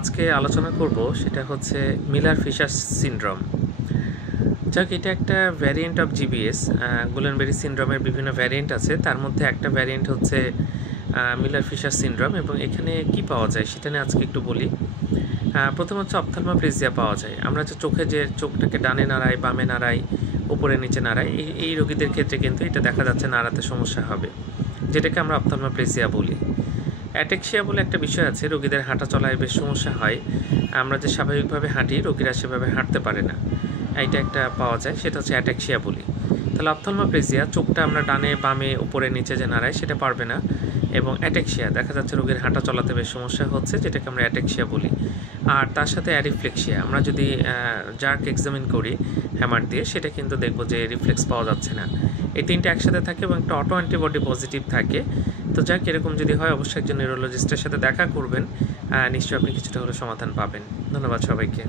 আজকে আলোচনা করব সেটা হচ্ছে মিলার ফিশার সিনড্রোম। যাক, এটা একটা ভ্যারিয়েন্ট অফ জিবিএস। গুলেনবেরি সিনড্রোমের বিভিন্ন ভ্যারিয়েন্ট আছে, তার মধ্যে একটা ভ্যারিয়েন্ট হচ্ছে মিলার ফিশার সিনড্রোম। এবং এখানে কি পাওয়া যায় সেটা নিয়ে আজকে একটু বলি। প্রথম হচ্ছে অপথলমোপ্লেজিয়া পাওয়া যায়। আমরা যে চোখটাকে ডানে নাড়াই, বামে নাড়াই, উপরে নিচে নাড়াই, এই রোগীদের ক্ষেত্রে কিন্তু এটা দেখা যাচ্ছে নাড়াতে সমস্যা হবে, যেটাকে আমরা অপথলমোপ্লেজিয়া বলি। অ্যাটেক্সিয়া বলে একটা বিষয় আছে, রোগীদের হাঁটা চলায় বেশ সমস্যা হয়। আমরা যে স্বাভাবিকভাবে হাঁটি, রোগীরা সেভাবে হাঁটতে পারে না, এইটা একটা পাওয়া যায়, সেটা হচ্ছে অ্যাটেক্সিয়া বলি। তাহলে অপথলমোপ্লেজিয়া, চোখটা আমরা ডানে বামে উপরে নিচে যে নাড়াই সেটা পারবে না। এবং অ্যাটেক্সিয়া, দেখা যাচ্ছে রোগীর হাঁটা চলাতে বেশ সমস্যা হচ্ছে, যেটাকে আমরা অ্যাটেক্সিয়া বলি। আর তার সাথে অ্যারিফ্লেক্সিয়া, আমরা যদি জার্ক এক্সামিন করি হ্যামার দিয়ে, সেটা কিন্তু দেখব যে রিফ্লেক্স পাওয়া যাচ্ছে না। এই তিনটে একসাথে থাকে এবং একটা অটো অ্যান্টিবডি পজিটিভ থাকে। তো যাক, এরকম যদি হয় অবশ্যই একজন নিউরোলজিস্টের সাথে দেখা করবেন, নিশ্চয়ই আপনি কিছুটা হলে সমাধান পাবেন। ধন্যবাদ সবাইকে।